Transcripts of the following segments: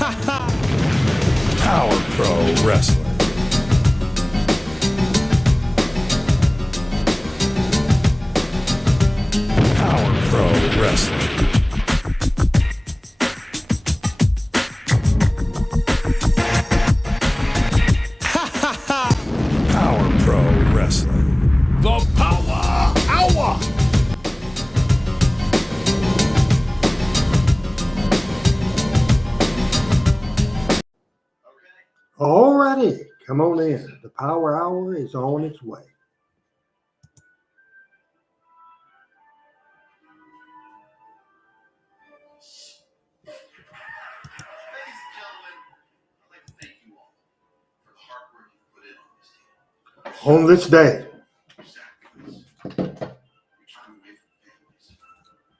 Power Pro Wrestling. Power Pro Wrestling. Power Pro Wrestling. The Powa Howa. Alrighty, come on in. The Power Hour is on its way. On this day,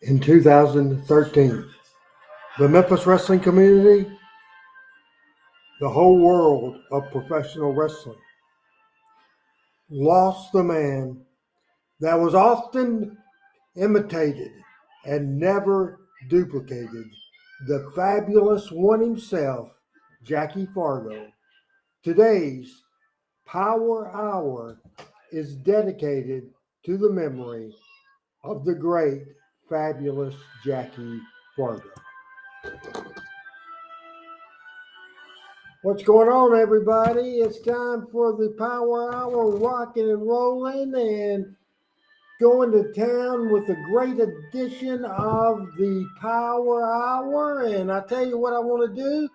in 2013, the Memphis wrestling community, the whole world of professional wrestling, lost the man that was often imitated and never duplicated, the fabulous one himself, Jackie Fargo. Today's Power Hour is dedicated to the memory of the great, fabulous Jackie Fargo. What's going on, everybody? It's time for the Power Hour, rocking and rolling and going to town with a great edition of the Power Hour. And I tell you what I want to do.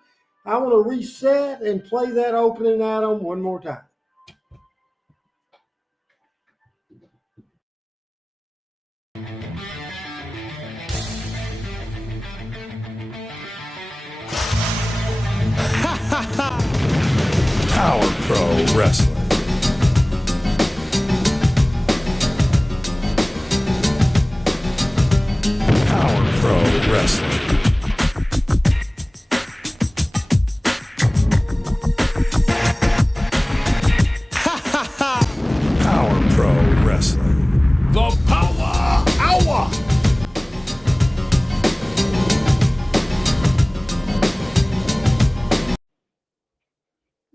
I want to reset and play that opening item one more time. Power Pro Wrestling. Power Pro Wrestling. Power Pro Wrestling. The Power Hour.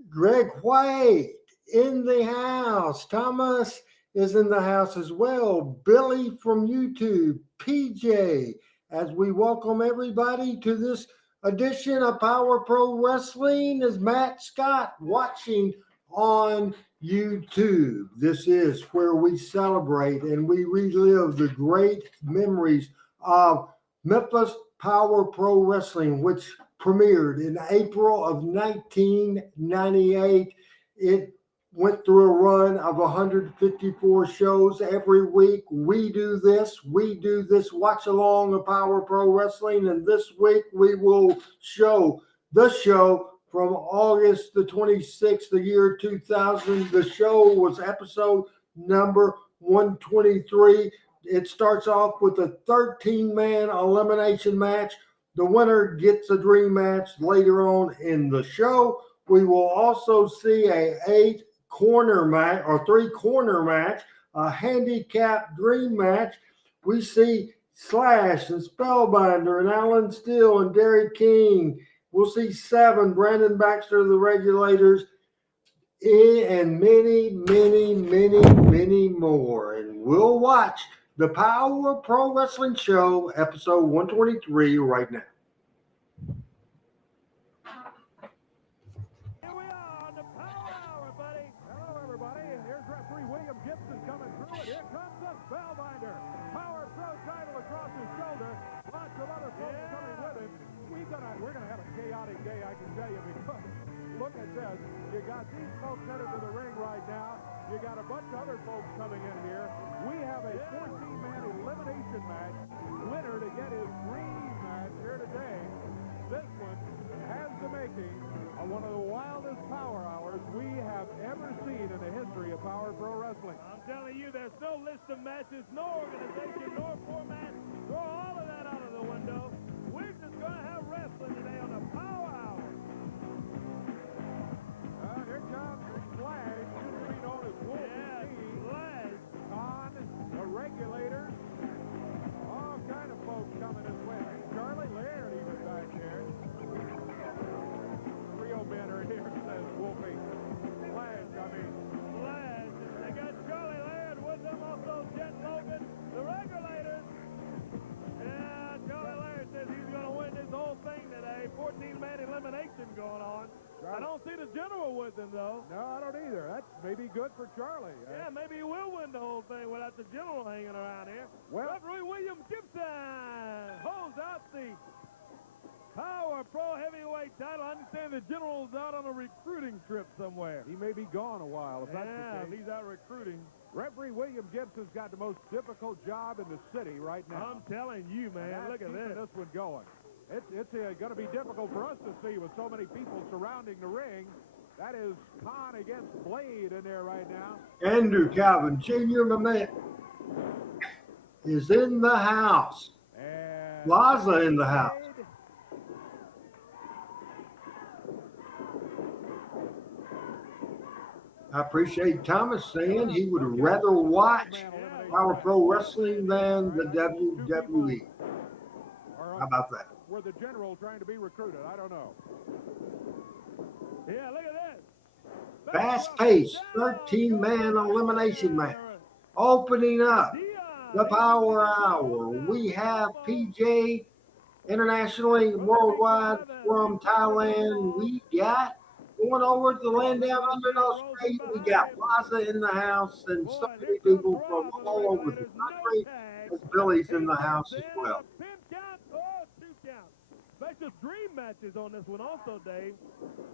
Greg White in the house. Thomas is in the house as well. Billy from YouTube. PJ, as we welcome everybody to this edition of Power Pro Wrestling, is Matt Scott watching on YouTube. This is where we celebrate and we relive the great memories of Memphis Power Pro Wrestling, which premiered in April of 1998. It went through a run of 154 shows every week. We do this watch along of Power Pro Wrestling, and this week we will show the show from August the 26th, the year 2000. The show was episode number 123. It starts off with a 13-man elimination match. The winner gets a dream match later on in the show. We will also see a 8-corner match or 3-corner match, a handicap dream match. We see Slash and Spellbinder and Alan Steele and Derek King. We'll see 7, Brandon Baxter, the Regulators, and many, many, many, many more. And we'll watch the Power Pro Wrestling Show, episode 123, right now. Here we are on the Power Hour, buddy. Hello, everybody. Here's referee William Gibson coming through, and here comes the Spellbinder. Power Pro title across his shoulder. Lots of other folks coming with him. We're gonna have a chaotic day, I can tell you, because look at this. You got these folks headed to the ring right now. You got a bunch of other folks coming in here. We have a 14-man elimination match. Winner to get his dream match here today. This one has the making of one of the wildest Power Hours we have ever seen in the history of Power Pro Wrestling. I'm telling you, there's no list of matches, no organization, nor format. Throw all of that out of the window. We're just going to have wrestling today on the Power Hour. Here comes Slash, used to be known as Wolfie. Slash. Con, the Regulators. All kind of folks coming this way. Charlie Laird, he was back there. going on. I don't see the general with him, though. No, I don't either. That may be good for Charlie. Yeah, maybe he will win the whole thing without the general hanging around here. Well, Referee William Gibson holds out the Power Pro Heavyweight title. I understand the general's out on a recruiting trip somewhere. he may be gone a while. If that's the Yeah, case. he's out recruiting. Referee William Gibson's got the most difficult job in the city right now. I'm telling you, man. Look at Keeping this. this one going. It's going to be difficult for us to see with so many people surrounding the ring. That is Khan against Blade in there right now. Andrew Calvin Jr., my man, is in the house. And Plaza in the house. Blade, I appreciate Thomas saying he would rather watch Power Pro Wrestling than the WWE. How about that? Were the general trying to be recruited? I don't know. Yeah, look at this. Fast-paced 13-man elimination match. Opening up the Power Hour. We have PJ internationally, worldwide from Thailand. We got going over to the land down under in Australia. We got Plaza in the house and so many people from all over the country. As Billy's in the house as well. Special dream matches on this one also, Dave.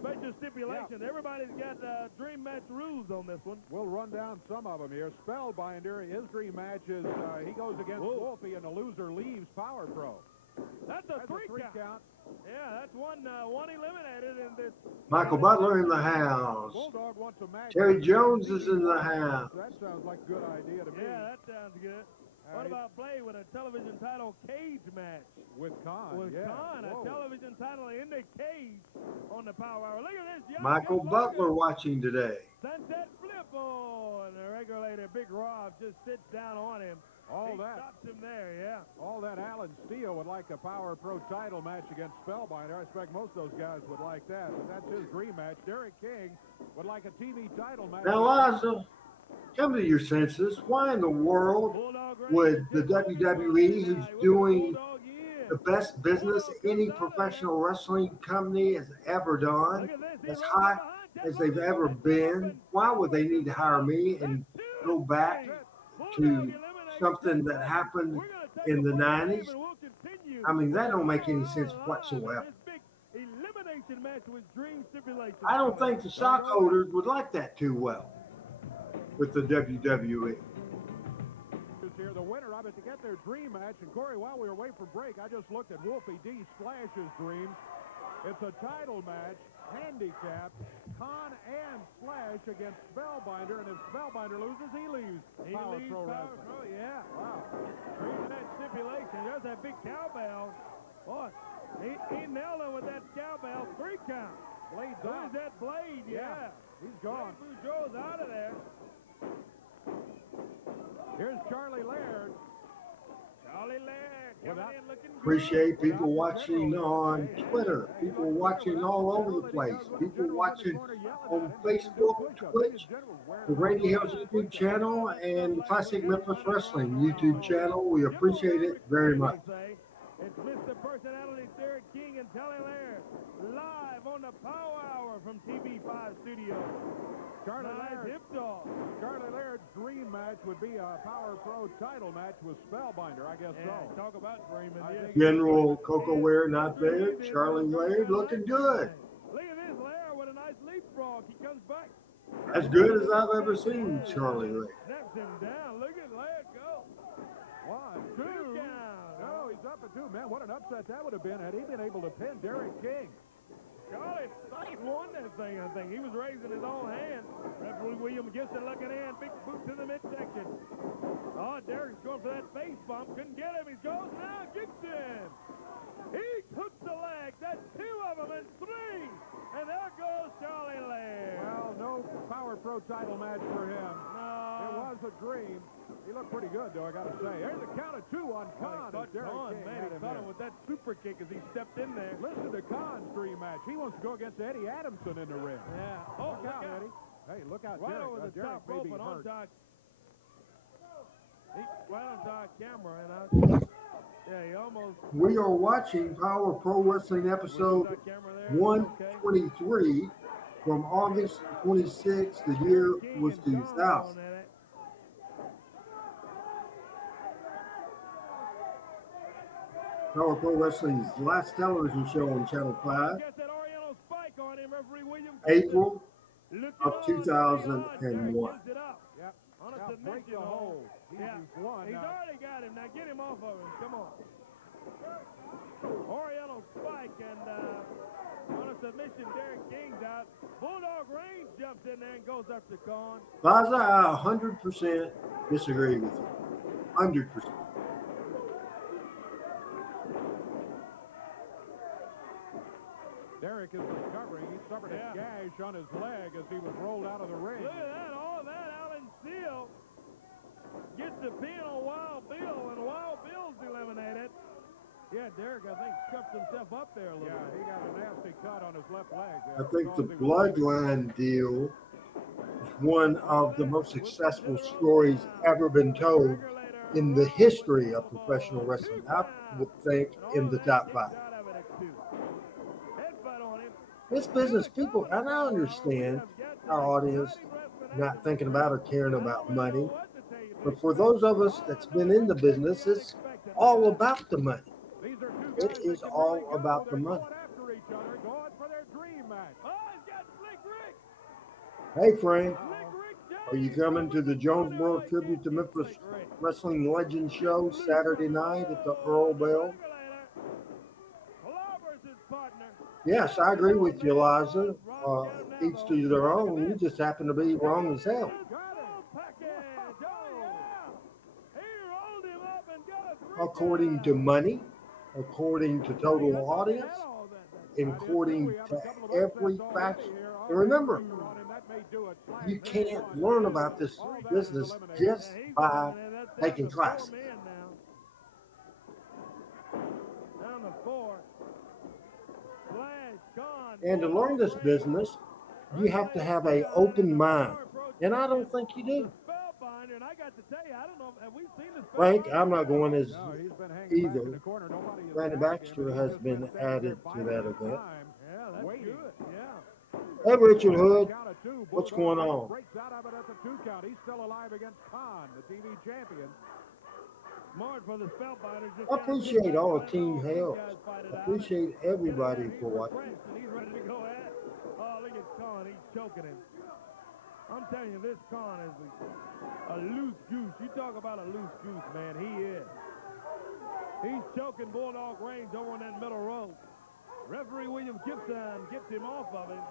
Special stipulation. Everybody's got dream match rules on this one. We'll run down some of them here. Spellbinder, his dream match is he goes against Wolfie, and the loser leaves Power Pro. That's a three count. Yeah, that's one eliminated in this. Michael Butler in the house. Bulldog wants a match. Terry Jones is in the house. That sounds like a good idea to me. Yeah, that sounds good. What about Blade with a television title cage match? With Khan, With yeah. Khan, a Whoa. television title in the cage on the Power Hour. Look at this. Young Michael Young Butler Logan. watching today. Sunset flip on. The regulator, Big Rob, just sits down on him. He stops him there, yeah. All that Alan Steele would like a Power Pro title match against Spellbinder. I expect most of those guys would like that, but that's his dream match. Derek King would like a TV title match. Now, Liza, come to your senses. Why in the world would the WWE, who's doing the best business any professional wrestling company has ever done, as high as they've ever been, why would they need to hire me and go back to something that happened in the 90s? I mean, that don't make any sense whatsoever. I don't think the stockholders would like that too well with the WWE. Here, the winner of it to get their dream match. And Corey, while we were away for break, I just looked at Wolfie D. Splash's dream. It's a title match, handicap, Khan and Splash against Spellbinder, and if Spellbinder loses, he leaves Power Pro Wrestling. Pro, yeah. Wow. Dream that stipulation. There's that big cowbell. Boy, he nailed him with that cowbell. 3 count. Blade's Who out. is that Blade? Yeah. He's gone. Bougeaux's out of there. Here's Charlie Laird. Charlie Laird coming in looking good. Appreciate people watching on Twitter, people watching all over the place, people watching on Facebook, Twitch, the Randy Hill's YouTube channel, and the Classic Memphis Wrestling YouTube channel. We appreciate it very much. It's Mr. Personality, Derek King and Charlie Laird, live on the Power Hour from TV5 Studios. Charlie Laird's dream match would be a Power Pro title match with Spellbinder, I guess so. Talk about dreaming. General Coco Ware not there. Charlie Laird looking good. Look at this, Laird with a nice leapfrog. He comes back. As good as I've ever seen Charlie Laird. Snaps him down. Look at Laird go. 1, 2. No, he's up at 2. Man, what an upset that would have been had he been able to pin Derek King. Charlie won that thing, I think. He was raising his own hand. Referee William Gibson looking in. Big boot to the midsection. Oh, Derek's going for that face bump. Couldn't get him. He goes now. Gibson. He took the leg. That's 2 of them and 3. And there goes Charlie Laird. Well, no Power Pro title match for him. No. It was a dream. He looked pretty good, though, I got to say. There's a count of 2 on Khan. He caught him with that super kick as he stepped in there. Listen to Khan's dream match. He wants to go against Eddie Adamson in the ring. Yeah. Oh, look out, Eddie. Hey, look out, right Derek. over the Derek top may rope be and on hurt. top. Right on top camera. And Yeah, he almost. We are watching Power Pro Wrestling episode That camera there. 123 from August 26th. The year King was and Khan 2000. going at it. Power Pro Wrestling's last television show on Channel 5, Gets that Oriental spike on him. Referee William April looking of on, 2001. gives it up. Yep. On a Now break submission the hold. hold. Yeah. He's won. He's Now, already got him. Now get him off of him. Come on. Oriental spike and on a submission, Derek King's out. Bulldog Reigns jumps in there and goes up to Khan. Faza, I 100% disagree with you. 100%. Derek is recovering. He suffered a gash on his leg as he was rolled out of the ring. Look at that. All that. Alan Steele gets the pin on Wild Bill, and Wild Bill's eliminated. Yeah, Derek, I think, scuffed himself up there a little Yeah, bit. he got a nasty cut on his left leg. I think the Bloodline deal is one of the most successful stories ever been told in the history of professional wrestling. I would think in the top 5. This business, people, and I understand our audience not thinking about or caring about money, but for those of us that's been in the business, it's all about the money. It is all about the money. After each other, going for their dream match. Oh, he's got Slick Rick. Hey, Frank, Slick Rick are you coming to the Jonesboro Tribute to Memphis Wrestling Legends show Saturday night at the Earl Bell? Yes, I agree with you, Liza. Each to their own. You just happen to be wrong as hell. According to money, according to total audience, according to every faction. And remember, you can't learn about this business just by taking classes. And to learn this business, you have to have an open mind. And I don't think you do. Frank, I'm not going as either. Randy Baxter has been added to that event. Hey, Richard Hood, what's going on? Breaks out of it at the 2 count. He's still alive against Khan, the TV champion. I appreciate all the team help. I appreciate everybody for watching. He's ready to go at. Oh, look at Khan. He's choking him. I'm telling you, this Khan is a loose goose. You talk about a loose goose, man. He is. He's choking Bulldog Reigns over in that middle row. Referee William Gibson gets him off of him.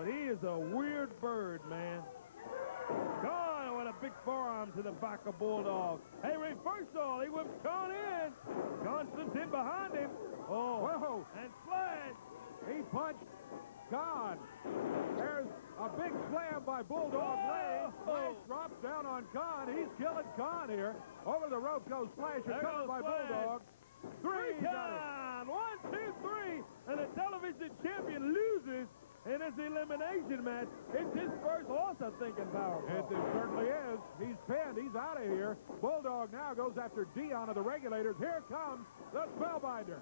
But he is a weird bird, man. Khan with a big forearm to the back of Bulldog. Hey, reversal. He whips Khan in. Khan slips in behind him. Oh, Whoa. and slash. He punched Khan. There's a big slam by Bulldog Reigns. Slash drops down on Khan. He's killing Khan here. Over the rope goes Slash. There Recovered goes by Slash. Bulldog. Three count. 1, 2, 3. And the television champion loses in his elimination match. It's his first loss, I think, in Power Pro. It certainly is. He's pinned. He's out of here. Bulldog now goes after Dion of the Regulators. Here comes the Spellbinder.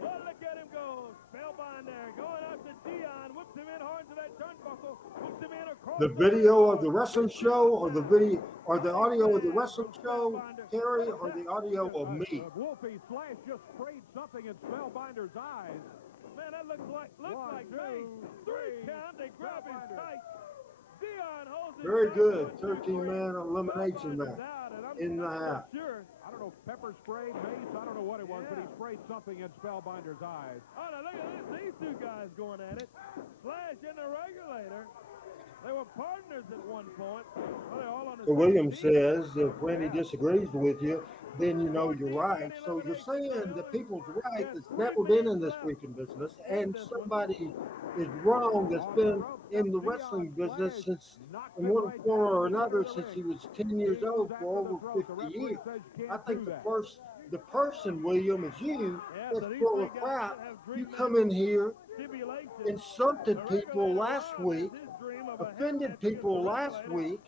Well, look at him go. Spellbinder going after Dion. Whips him in hard to that turnbuckle. Whips him in across. The video of the wrestling show, or the video, or the audio of the wrestling show, Terry, or the audio of me? Wolfie Slash just sprayed something in Spellbinder's eyes. Man, that looks like One, me. two, 3 three. count. They grab his Spellbinder. tight. Dion holds his Very tight. good. 1, 2, 3. 13-man elimination Spellbinder's match out, and I'm in the not house. Sure. I don't know if pepper sprayed, mace, I don't know what it was, but he sprayed something in Spellbinder's eyes. Oh, now look at this. These two guys going at it. Slash and the Regulator. They were partners at one point. Well, they're all on the So same Williams team. says if Randy disagrees with you, then you know you're right. So you're saying that people's right that's never been in this freaking business, and somebody is wrong that's been in the wrestling business since, in one form or another, since he was 10 years old for over 50 years. I think the person, William, is you, that's full of crap. You come in here, insulted people last week, offended people last week,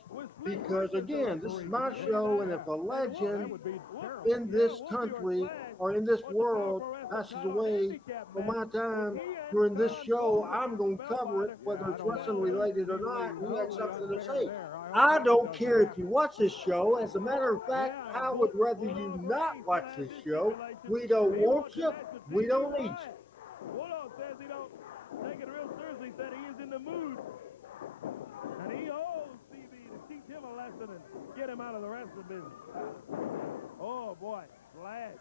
because again, this is my show, and if a legend in this country or in this world passes away for my time during this show, I'm going to cover it, whether it's wrestling related or not. And you had something to say. I don't care if you watch this show. As a matter of fact, I would rather you not watch this show. We don't want you. We don't need you. Wolfie says he don't take it real seriously. He said he is in the mood. And he owes CB to teach him a lesson and get him out of the wrestling business. Oh, boy. Slash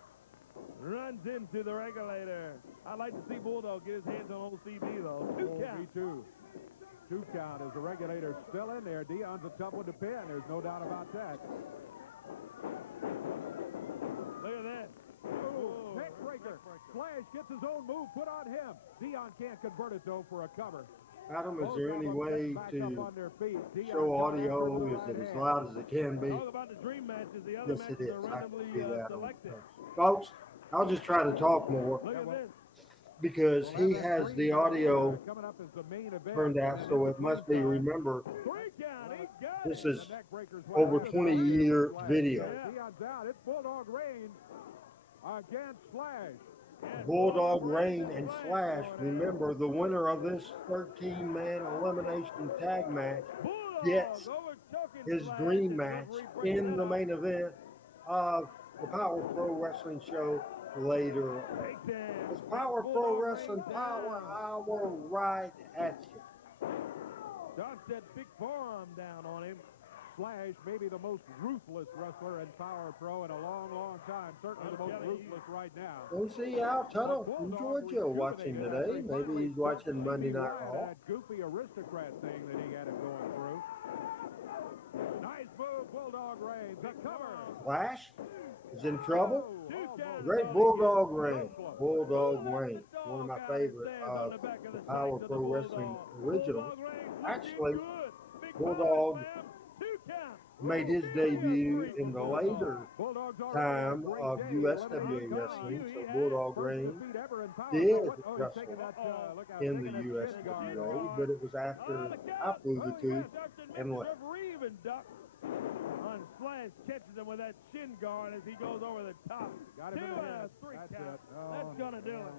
runs into the regulator. I'd like to see Bulldog get his hands on old CB, though. Two count. Me too. Two count as the regulator's still in there. Dion's a tough one to pin. There's no doubt about that. Look at that. Oh, neck breaker. Slash gets his own move put on him. Dion can't convert it, though, for a cover. Adam, is there any way to show audio? Is it as loud as it can be? Talk about the dream matches. The other Yes, it matches is. are I can randomly see that. selected. Folks, I'll just try to talk more Look at this. because he has the audio coming up as the main event. turned out, so it must be, remember, 3 count. He got this it. is over 20-year video. Dion's out. It's Bulldog Reign against Slash. Bulldog Reign and Slash. Remember, the winner of this 13-man elimination tag match gets his dream match in the main event of the Power Pro Wrestling show later on. It's Power Pro Wrestling Power Hour right at you. Don said big forearm down on him. Slash, maybe the most ruthless wrestler in Power Pro in a long, long time. Certainly the most ruthless right now. We'll see Al Tuttle from Georgia watching today. Maybe he's watching Monday Night Raw. That goofy aristocrat thing that he had him going through. Nice move, Bulldog Reign. The cover. Slash is in trouble. Great Bulldog Reign. Bulldog Reign. One of my favorite of the Power Pro Wrestling originals. Actually, Bulldog made his debut in the later time of USWA wrestling. So Bulldog Reign did wrestle in the USWA, but it was after I flew the tube and left. On Slash catches him with that shin guard as he goes over the top. Got him in the head. 3 That's count. it. Oh, That's gonna do it.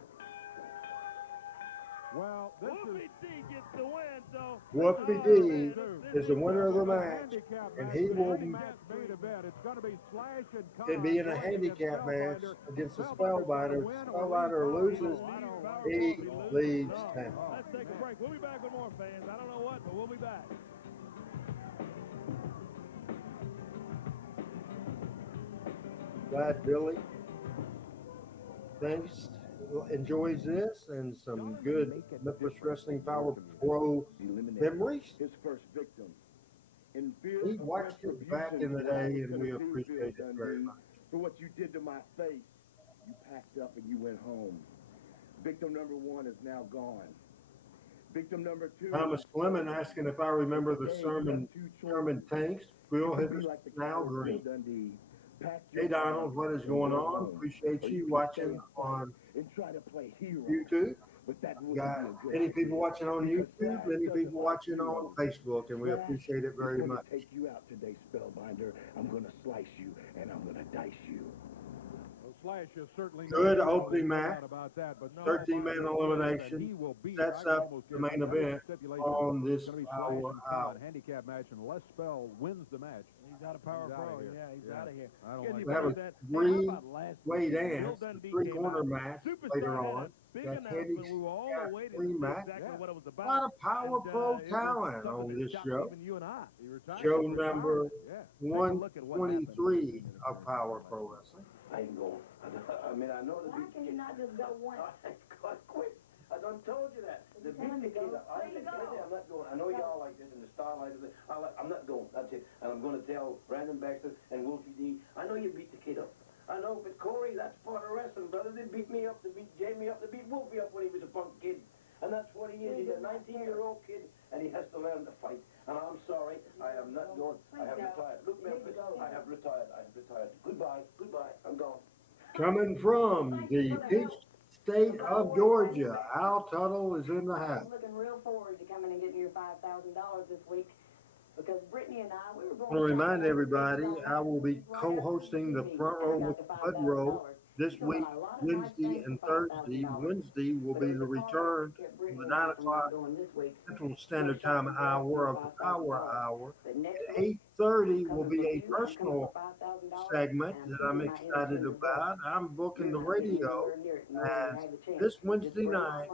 Well, this Wolfie is D gets the win, so Wolfie D is the winner of the match, and he will main event. It's going to be Slash and can be in a handicap match against the Spellbinder. If Spellbinder loses, he leaves town. let's take a break. We'll be back with more, fans. I don't know what, but we'll be back. Glad Billy enjoys this and some good Memphis Wrestling Power Pro memories. His first victim. He watched it back in the day, and we appreciate it very much. For what you did to my face, you packed up and you went home. Victim number 1 is now gone. Victim number 2. Thomas Clement asking if I remember the Sherman tanks. Bill Hibbers, now green. Hey Donald, what is going on? Appreciate you watching on YouTube. Got any people watching on YouTube, any people watching on Facebook, and we appreciate it very much. Take you out today, Spellbinder. I'm going to slice you and I'm going to dice you. Slash is certainly Good opening match. About that, but 13-man elimination sets up the main event on this Power Hour. Handicap match, and Les Spell wins the match. He's out of Power Pro. Yeah, he's out of here. I don't like We have a three-way dance, three-corner match later on. That handicap match. A lot of Power Pro talent on this show. Show number 123 of Power Pro Wrestling. I ain't going. I mean, I know the Why can you not just go once? God, quit. I done told you that. The Tell him to go. I'm not going. I know y'all like this and the Starlight. I'm not going. That's it. And I'm going to tell Brandon Baxter and Wolfie D. I know you beat the kid up. I know, but Corey, that's part of wrestling, brother. They beat me up, they beat Jamie up, they beat Wolfie up when he was a punk kid. And that's what he is. He's a 19-year-old kid, and he has to learn to fight. And I'm sorry, I am not going. I have retired. Look, Memphis, I have retired. I have retired. Goodbye. Goodbye. I'm gone. Coming from the peach state of Georgia, Al Tuttle is in the house. I'm looking real forward to coming and getting your $5,000 this week. Because Brittany and I, we were I going want to to remind everybody I will be co-hosting the front row with Bud Row this week, Wednesday and Thursday. Wednesday will be the return of the 9 o'clock Central Standard Time hour of the Power Hour. At 8:30 will be a personal segment that I'm excited about. I'm booking the radio as this Wednesday night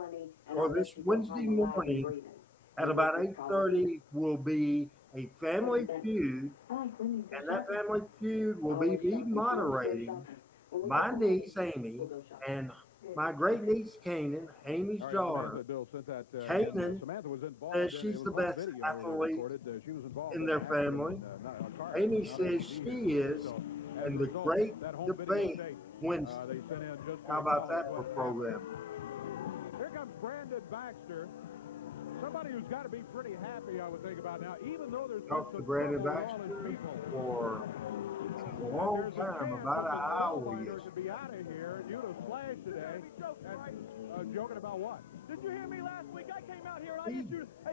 or this Wednesday morning at about 8:30 will be a family feud, and that family feud will be me moderating my niece Amy and my great niece Kanan, Amy's All right, daughter. Samantha, Bill, since that Kanan Samantha was involved, says she's it was the on best video athlete recorded. She was involved in in their an accident, family. a car Amy accident on says TV. she is, So, as and a the result, great that home video debate tape, wins. they sent in just How to about acknowledge that for what happened. programming? Here comes Brandon Baxter. Somebody who's got to be pretty happy, I would think, about now, even though there's been Talked to some Brandon trouble with all his Baxter people. for a long time, about an hour Spellbinder could be yesterday. out of here due to Slash today. Joking about what? Did you hear me last week? I came out here and I We issued a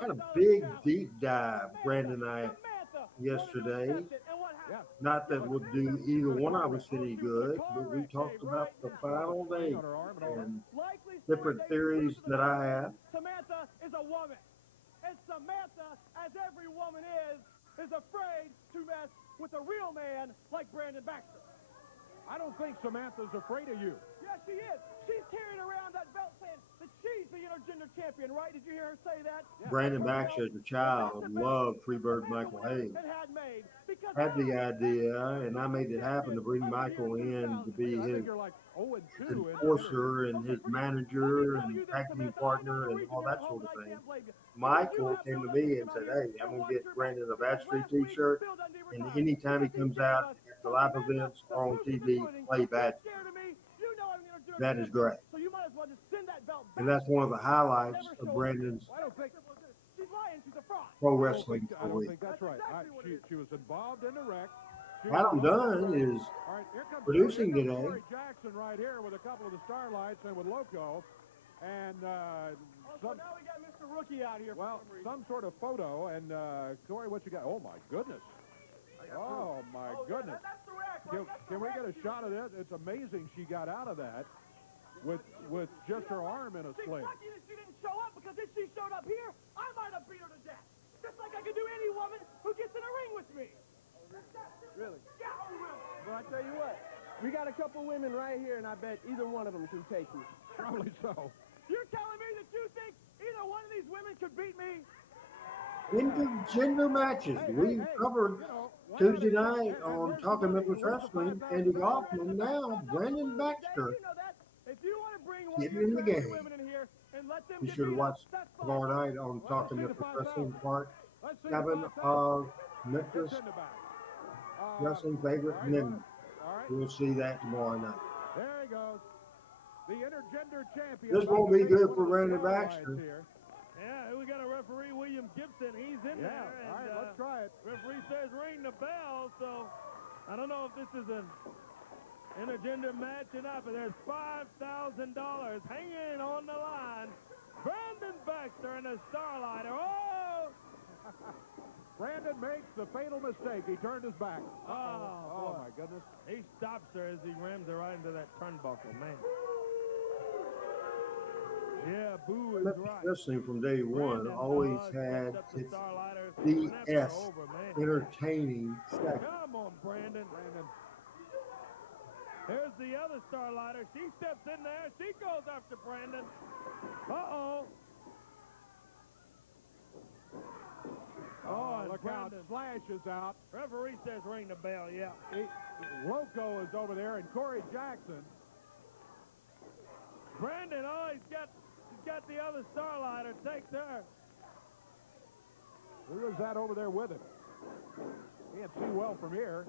had a $5,000 big challenge. deep dive, Brandon and I, Samantha yesterday. accepted, and what happened? Yeah. Not that would do either one of us any good, but we talked about the final Sling day on her arm and all that. and Likely story, different Dave, theories to the that I fact have. Samantha is a woman. And Samantha, as every woman is afraid to mess with a real man like Brandon Baxter. I don't think Samantha's afraid of you. Yes, she is. She's carrying around that belt saying that she's the intergender champion, right? Did you hear her say that? Brandon Baxter, as a child, loved Freebird Michael Hayes. Had the idea, and I made it happen to bring Michael in to be I think his you're like 0-2 enforcer and his manager and tag team partner and all that sort of thing. Michael came to me and said, "Hey, I'm going to get Brandon a Backstreet t-shirt, and anytime he comes out at the live events or on TV, play Bad." That is great. So you might as well just send that belt back. And that's one of the highlights of Brandon's I don't think She's lying. She's a fraud. pro I don't wrestling think, for I the don't week. think that's right. She was involved in the wreck. Adam Dunn is All right, here comes producing here comes today. Corey Jackson right here with a couple of the Starlights and with Loco. And So now we got Mr. Rookie out here. well, some sort of photo. And Corey, what you got? Oh, my goodness. Oh, my goodness. That's the rack, Can, can we get a shot of this? It's amazing she got out of that with just her arm in a She's sling. lucky that she didn't show up, because if she showed up here, I might have beat her to death. Just like I could do any woman who gets in a ring with me. Really? Yeah, I will. Well, I tell you what, we got a couple women right here, and I bet either one of them can take you. Probably so. You're telling me that you think either one of these women could beat me? Intergender matches. We covered Tuesday night on Talking Memphis Wrestling. Andy Goffman, now Brandon Baxter. You know that. If you want to bring one of Getting your in the trans game. women in here and let them You get should have beat up, watched that's fine. tomorrow night on Talking Memphis Wrestling Part Let's see 7 the of Memphis It's in the back. Wrestling Favorite all right, Men. all right, We'll see that tomorrow night. there he goes. The intergender champion. This won't be good for Brandon Baxter. Here. Yeah, we got a referee, William Gibson. He's in Yeah, there. all right, let's try it. Referee says ring the bell, so I don't know if this is an intergender match or not, but there's $5,000 hanging on the line. Brandon Baxter and the Starlighter. Oh! Brandon makes the fatal mistake. He turned his back. Oh, my goodness. He stops her as he rams her right into that turnbuckle, man. Yeah, Boo is Memphis right. Wrestling from day one Brandon always Hawes had stepped up the its Starlighter. BS Snapped her over, man. entertaining segment. Come on, Brandon. There's the other Starlighter. She steps in there. She goes after Brandon. Uh-oh. Oh, and look out. Brandon. Slash is out. Referee says ring the bell, yeah. Loco is over there, and Corey Jackson. Brandon, oh, he's got the other Starlighter. Takes her. Who is that over there with him? Can't see well from here.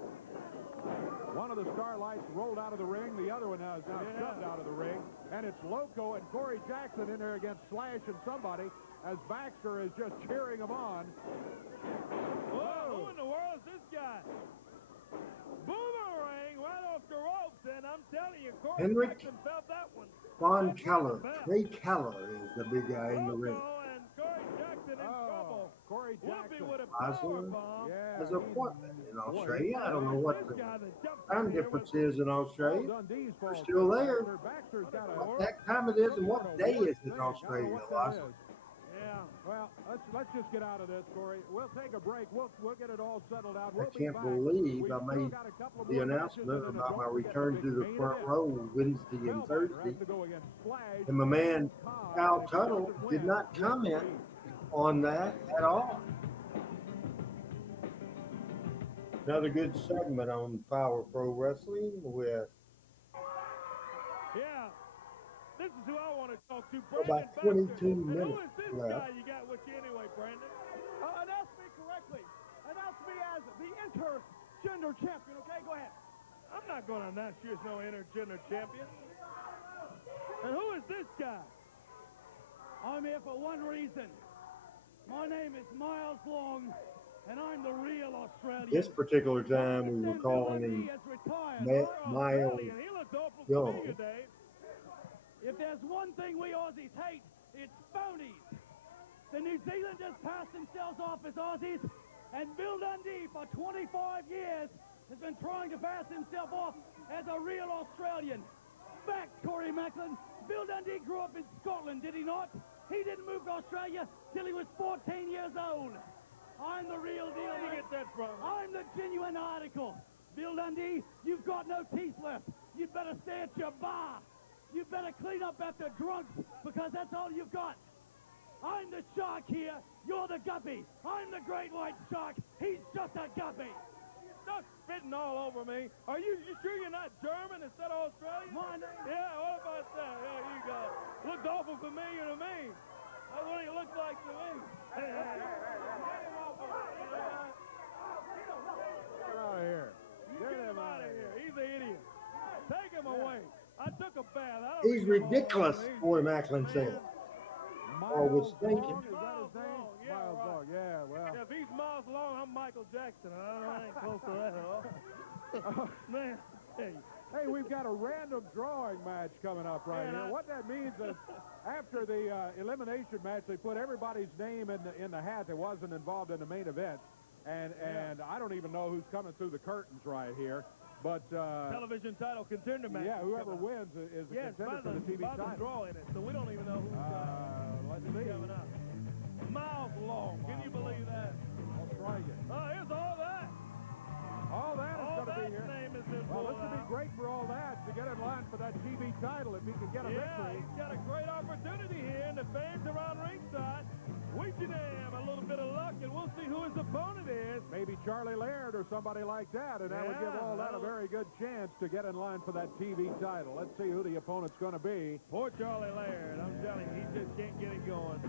One of the Starlights rolled out of the ring. The other one has now shoved out of the ring. And it's Loco and Corey Jackson in there against Slash and somebody, as Baxter is just cheering them on. Whoa, who in the world is this guy? Boomerang right off the ropes, and I'm telling you, Corey Henrik Jackson felt that one. Von Keller, Trey Keller is the big guy in the ring. Loco and Corey Jackson in trouble. Corey Jackson. with a power bomb. Yeah. as a appointment in Boy, Australia. I don't know This what the guy that jumped time in here difference was is in Australia. Dundee's They're fault. still there. Baxter's got a What that time it is and what day is it in I don't know Australia, what that Elijah? is. Yeah. Well, let's just get out of this, Corey. We'll take a break. We'll get it all settled out. We'll I be can't back. believe We've I still made got a couple of the more matches, announcement and then about my don't forget return big to the main front event. row Wednesday and Spellbinder Thursday. has to go against Splash. And my man Cobb, Kyle and if he Tuttle doesn't did win, not he'll comment leave. on that at all. Another good segment on Power Pro Wrestling with Yeah. This is who I want to talk to, about Brandon 22 Baxter. And who minutes is this left. guy you got with you anyway, Brandon? Announce me correctly. Announce me as the intergender champion, okay? Go ahead. I'm not going to announce you as no intergender champion. And who is this guy? I'm here for one reason. My name is Miles Long, and I'm the real Australian. This particular time we were calling him Miles He looked awful Young. familiar, Dave. If there's one thing we Aussies hate, it's phonies. The New Zealanders passed themselves off as Aussies, and Bill Dundee for 25 years has been trying to pass himself off as a real Australian. Fact, Corey Macklin, Bill Dundee grew up in Scotland, did he not? He didn't move to Australia till he was 14 years old. I'm the real deal. Where did you get that from? I'm the genuine article. Bill Dundee, you've got no teeth left. You'd better stay at your bar. You better clean up after drunks, because that's all you've got. I'm the shark here. You're the guppy. I'm the great white shark. He's just a guppy. Stop spitting all over me. Are you sure you're not German instead of Australian? My name. Yeah, what about that? Yeah, you got it. Looked awful familiar to me. That's what he looked like to me. Get out of here. Get him out of here. He's an idiot. Take him away. I took a bath. I don't He's need him all ridiculous, over me. Corey Macklin said. Or was thinking. Long, is that his name? Long, yeah, Miles right. Long, yeah, well. If he's Miles Long, I'm Michael Jackson. I ain't close to that at all. Man, hey. Hey, we've got a random drawing match coming up right Man, here. What that means is after the elimination match, they put everybody's name in the hat that wasn't involved in the main event. And I don't even know who's coming through the curtains right here. But Television title contender match. yeah, whoever wins is a Yes, contender for the TV by the title. draw in it, so we don't even know who's Let's see. coming up. Miles Long, can you believe that? Australia. Here's all that. All that is All going to be that here. name is in Well, this would be great for all that to get in line for that TV title if he can get a Yeah, victory. he's got a great opportunity here, and the fans around ringside wishing him a little bit of luck, and we'll see who his opponent is. Maybe Charlie Laird or somebody like that, and that would give all that a very good chance to get in line for that TV title. Let's see who the opponent's going to be. Poor Charlie Laird, I'm telling you, he just can't get it going.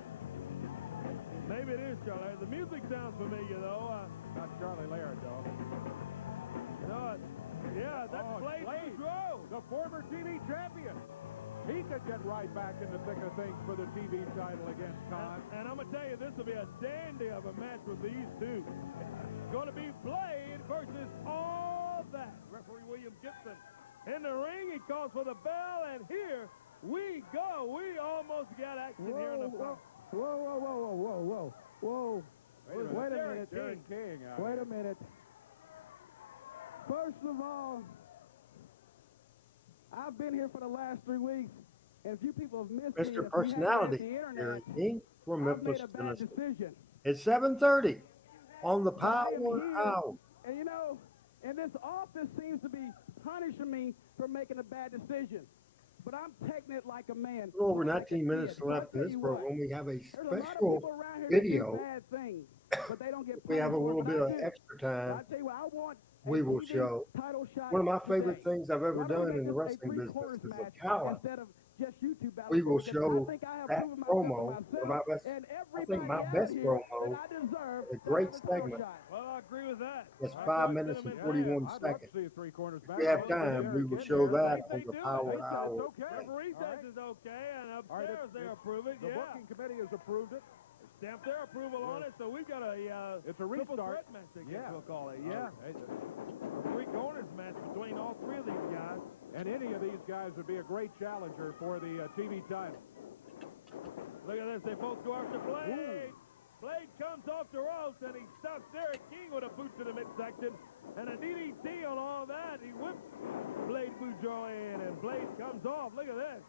Maybe it is Charlie Laird. The music sounds familiar, though. Not Charlie Laird, though. Yeah, that's Blade Boudreaux. the former TV champion. He could get right back in the thick of things for the TV title against Khan. And I'm going to tell you, this will be a dandy of a match with these two. Going to be Blade versus All That. Referee William Gibson in the ring. He calls for the bell, and here we go. We almost got action here in the front. Whoa. Wait a minute. Derek King. Wait a minute. First of all, I've been here for the last 3 weeks, and a few people have missed me. Mr. Personality, Derek King from I've Memphis, made a bad Tennessee. decision. It's 7:30 on the I am Power here, Hour. And you know, and this office seems to be punishing me for making a bad decision. But I'm taking it like a man. A little over 19 minutes left in this program. We have a There's a lot of special people around here that do video. bad things, but they don't get We have a punished for little it, bit but of I do. extra time. I tell you what, I want a We will TV show. title shot One of my yesterday. favorite things I've ever Why don't done we in the just wrestling say business three-quarters is a match talent. instead of just YouTube battles? We will Because show I think I have that proven myself promo, to one of myself my best, and I think my everybody best out here promo, that I deserve a to great have a title segment. shot. Well, I agree with that. It's I 5 thought minutes and Cinnamon- 41 I'd love to seconds. see a three-corners If match. we have Well, time, we Derek will in show there. that They on the do. Power They said it's Hour. okay. Referee All says right. it's okay, and All right, upstairs they approve it. The Yeah. booking committee has approved it. Stamped their approval on it, so we've got a It's a triple restart. threat match, I guess Yeah. we'll call it. Yeah. Hey, A three corners match between all three of these guys. and any of these guys would be a great challenger for the TV title. Look at this. They both go after Blade. Blade comes off the ropes, and he stuffs Derek King with a boot to the midsection. And a DDT on all that. He whips Blade Boudreaux in, and Blade comes off. Look at this.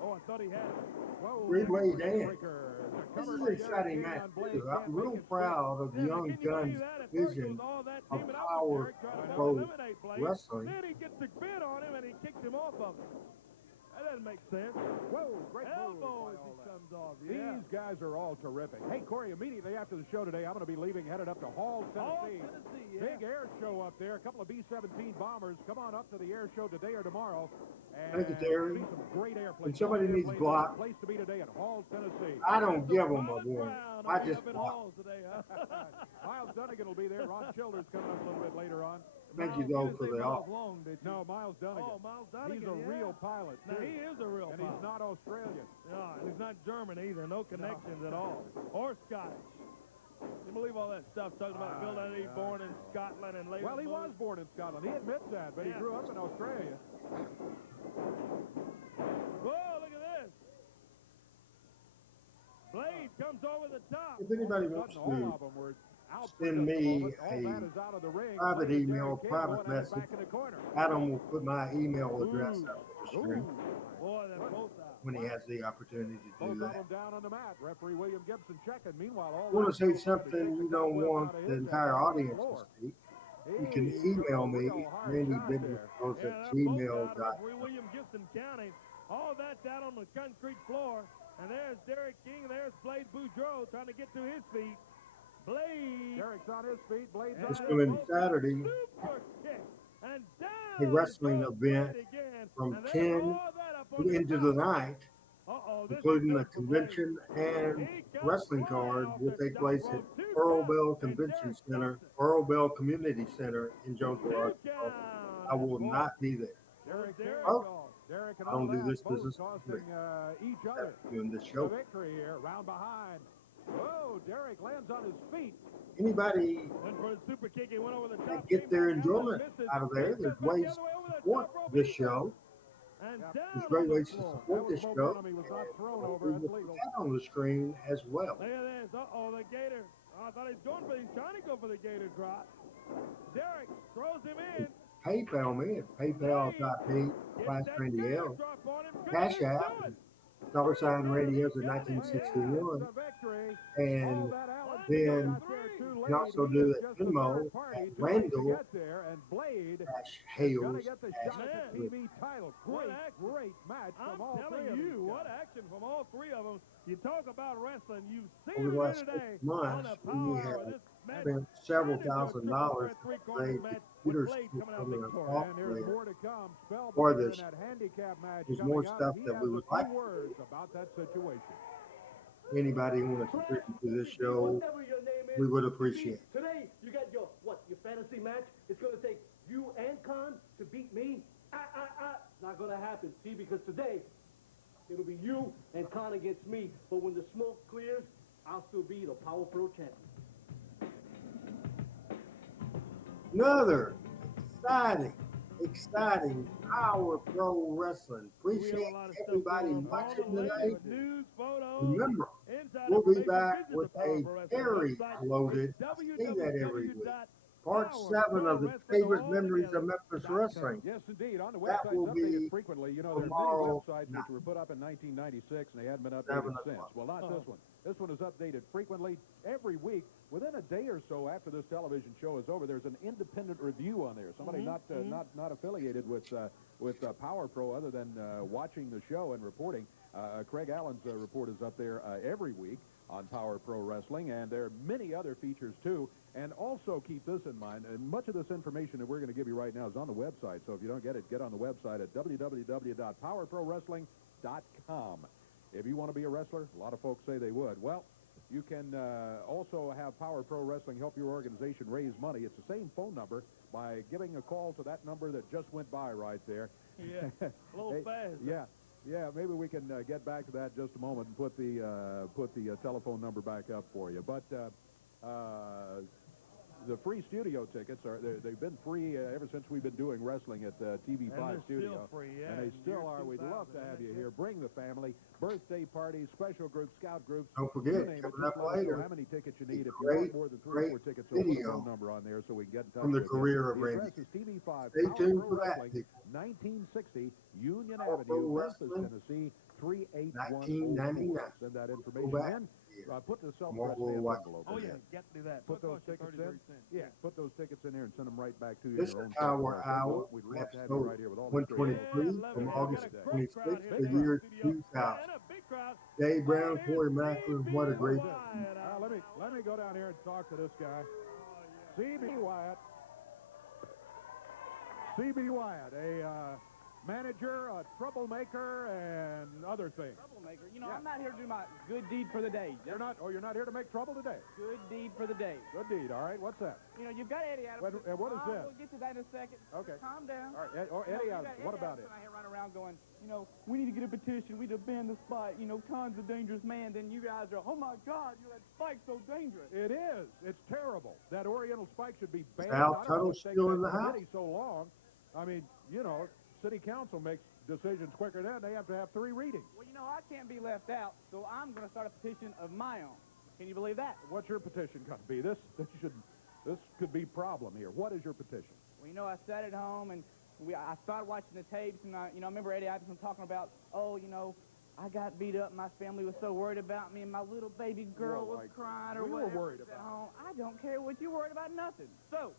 Oh, I thought he had it. Whoa. Three-way dance. Breaker. This is an exciting match, too. I'm real proud of the Young Guns division of Power Pro Wrestling. Then he gets the bid on him, and he kicks him off of it. That doesn't make sense. Whoa, great Elbow as move. he comes off. Yeah. These guys are all terrific. Hey, Corey, immediately after the show today, I'm going to be leaving, headed up to Hall, Tennessee. Yeah. Big air show up there. A couple of B-17 bombers. Come on up to the air show today or tomorrow. And Thank you, Terry. there'll be some great airplanes. When somebody needs block, Place to be today at Hall, Tennessee. I don't give them a warning. I just in block. Halls today, huh? Miles Dunnigan will be there. Ron Childers coming up a little bit later on. Thank you, though, for the off. Long, did you? No, Miles Dunnigan. Oh, Miles Dunnigan. He's a yeah. real pilot. Now, too. he is a real And pilot. he's not Australian. No, and he's not German either. No connections at all. Or Scottish. You believe all that stuff talking about Bill Dundee born in Scotland and later. Well, he was born in Scotland. He admits that, but he grew up in Australia. Whoa, look at this. Blade comes over the top. If anybody wants to send me a private email, private message, Adam will put my email address up on the screen Boy, they're both out. when he has the opportunity to do Both of that. them down on the mat. Referee William Gibson checking. Meanwhile, all If you want to say something you don't want the entire audience to see, you can email me, randybusinessbros at gmail.com. William Gibson County. All that's out on the concrete floor. And there's Derek King, and there's Blade Boudreaux trying to get to his feet. Blade. Derek's on his feet. Blade's This on coming his feet. Saturday, Super kick. And down a wrestling goes event Blade again. from And there's 10 all that up on into top. the night, This including is the good for Blade. convention and He comes wrestling flying card, off will the take top place rope. at Two Pearl counts, Bell and Convention Derek Center, stops it. Pearl Bell Community Center in Jonesboro, Two Arkansas. count. I will not be there. Derek, Oh, Derek and I don't all do that, this both business costing each other doing this the show. victory here. Round behind. Whoa, Derek lands on his feet. Anybody Went for a super kick. He went over the top. that get their enjoyment out of there, there's ways to support this show. And Yep. down There's on great the ways to floor. support this show. He was not thrown over. We That's will put legal. that on the screen as well. Look at this. Uh-oh, the Gator. Oh, I thought he was going for it. He's trying to go for the Gator drop. Derek throws him in. PayPal me at paypal.me Gets that Randy Gator L. drop on him. Cash App, $sign radios at 1961. The victory. And All that Allen then got there too you late. can also He do is it just the Venmo third party at too late to Randall get there, and Blade Dash is gonna Hales. get the shot at the TV title. What Great, action. great match I'm from all three telling of you, these what guys. action from all three of them. You talk about wrestling. You've seen Over the it last today 6 months, on the we Power Hour. have This match spent several turned into a $1,000 triple threat to three-corner upgrade the match computer with Blade coming out system and victorious. And there's software. more to come. For Spellbinder this. in that handicap match There's coming more up. stuff He that has we a would few like to words about that situation. Anybody who wants to contribute to this show, Whatever your name is, we would appreciate it. today you got your fantasy match. It's going to take you and Khan to beat me. Not going to happen. See, because today it'll be you and Khan against me. But when the smoke clears, I'll still be the Power Pro champion. Another exciting Power Pro Wrestling. We have Appreciate a lot of stuff everybody going on. watching All the today. latest news, photos, Remember, inside we'll be information. back Visit with the Power a Pro Wrestling very website. loaded, It's I say that every week, www.powerprowrestling.com. Part 7 of the favorite memories of Memphis Wrestling. Yes, indeed. On the That website, will updated be frequently. You know, there are tomorrow many websites night. which were put up in 1996, and they hadn't been 7 updated since. o'clock. Well, not this one. This one is updated frequently every week. Within a day or so after this television show is over, there's an independent review on there. Somebody not affiliated with Power Pro, other than watching the show and reporting. Craig Allen's report is up there every week on Power Pro Wrestling, and there are many other features too. And also keep this in mind, and much of this information that we're going to give you right now is on the website, so if you don't get it, get on the website at www.powerprowrestling.com. If you want to be a wrestler, a lot of folks say they would. Well, you can also have Power Pro Wrestling help your organization raise money. It's the same phone number by giving a call to that number that just went by right there. Yeah, a little fast. Yeah, maybe we can get back to that in just a moment and put the telephone number back up for you. But the free studio tickets they've been free ever since we've been doing wrestling at TV5 Studio. Still free, yeah. And they still are. We'd love to have you here. Bring the family. Birthday parties, special groups, scout groups. Don't forget, you name it. coming Just up let us know later, how many tickets you need. If you great, want more than 3 or 4 tickets, so put a video phone number on there so we can get in touch from the with career you. of The Randy. address is TV5 Stay Power tuned Pro for that, Wrestling, people. 1960 Union Power Pro Avenue, Memphis, Wrestling, Tennessee, 38104. 1999. Send that Go information back in. here. Put the What self-pressed we'll stamp watch. envelope Oh, in yeah, there. got to do that. Put those Cost you tickets 33 in. cents. Yeah, put those tickets in there and send them right back to you. This in your is own Power self-pressed Hour, envelope. We'd love to have you episode right here with all the 123 Yeah, from love it. August We got a great crowd 26th, here the tonight in year studio. 2000. And a big crowd. Dave Brown, Here's Corey Macklin, what a great Wyatt. let me go down here and talk to this guy. CB Wyatt. CB Wyatt, a manager, a troublemaker, and other things. Troublemaker. You know, I'm not here to do my good deed for the day. You're not here to make trouble today. Good deed for the day. Good deed, all right. What's that? You know, you've got Eddie Adams. What is this? We'll get to that in a second. Okay. Calm down. All right, Eddie Adams, what about it? I hear running around going, you know, we need to get a petition. We need to ban the spike. You know, Khan's a dangerous man. Then you guys are, oh my God, that spike's so dangerous. It is. It's terrible. That Oriental spike should be banned. Sal I don't know Tuttle's what's still taken in the that house. committee so long. I mean, you know, city council makes decisions quicker than they have to have 3 readings. Well, you know, I can't be left out, so I'm going to start a petition of my own. Can you believe that? What's your petition going to be? This could be problem here. What is your petition? Well, you know, I sat at home and I started watching the tapes, and I remember Eddie Adams talking about, oh, you know, I got beat up. My family was so worried about me, and my little baby girl was crying or we were whatever worried at about. home. I don't care what you're worried about, nothing. So,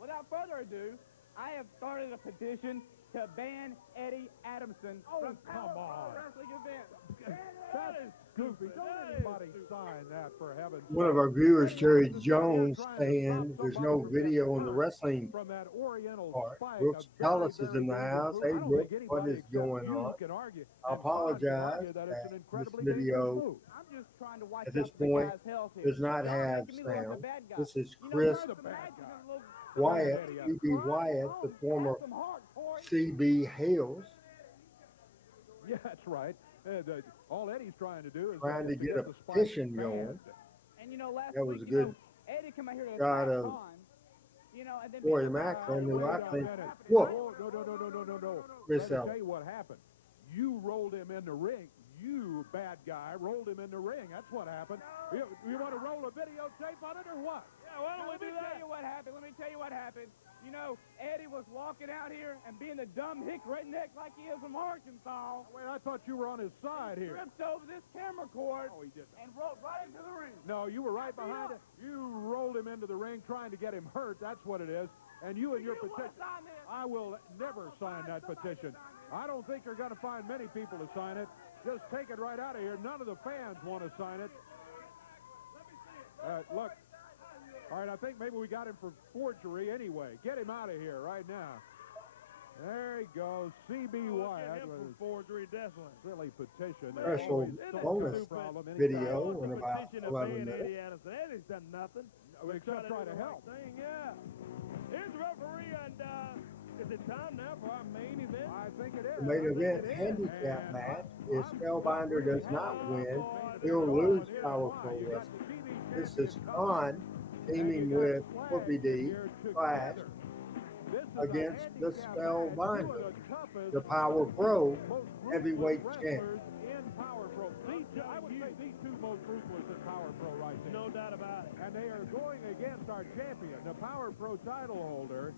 without further ado, I have started a petition to ban Eddie Adamson from come Power on. Pro Wrestling events. That is goofy. Don't anybody sign that, for heaven's sake. One of our viewers, Terry Jones, saying there's no video on the wrestling From that Oriental part. spike, Brooks a very, Collis is very in the dangerous house. move. Hey, I don't Brooks, think what anybody is except going you on? can argue. I And Khan can apologize argue that it's an that this incredibly video dangerous move. I'm just trying to watch at this out for the point guy's health here. does not Y'all have making me look like sound. a bad guy. This is You know, Chris Khan's the the bad magic guy. of the little- Wyatt, Eddie CB Wyatt, the former Have some heart, Corey. CB Hales, Yeah, that's right. All Eddie's trying to do is trying to get a the spike petition banned. going. And you know, last That was week, a good Eddie come out here to shot attack of Khan. You know, and then Corey people- Macklin, who Wait I a think minute. whooped Oh, no. Chris Let me Ellis. tell you what happened. You rolled him in the ring. You, bad guy, rolled him in the ring. That's what happened. You want to roll a videotape on it or what? Yeah, why don't we do that? Let me tell you what happened. You know, Eddie was walking out here and being the dumb hick redneck like he is from Arkansas. Wait, I thought you were on his side here. Tripped over this camera cord Oh, he did that. and rolled right into the ring. No, you were right behind it. You rolled him into the ring trying to get him hurt. That's what it is. And you and your You wanna petition. sign this? I will never sign that petition. I don't think you're going to find many people to sign it. Just take it right out of here. None of the fans want to sign it. Look. All right, I think maybe we got him for forgery anyway. Get him out of here right now. There he goes. CB Wyatt with forgery, definitely. silly petition. Special bonus video in about 11 minutes. Eddie Adamson. Eddie's done nothing. Except try to help. Thing, yeah. Here's the referee, and is it time now for our main event? I think it is. The main event handicap match is Spellbinder does not win. He'll lose Power Pro Wrestling. This is Khan teaming with Wolfie D Flash against the Spellbinder, the Power Pro heavyweight champ. In Power Pro. I would say these two most ruthless in Power Pro right there. No doubt about it. And they are going against our champion, the Power Pro title holder,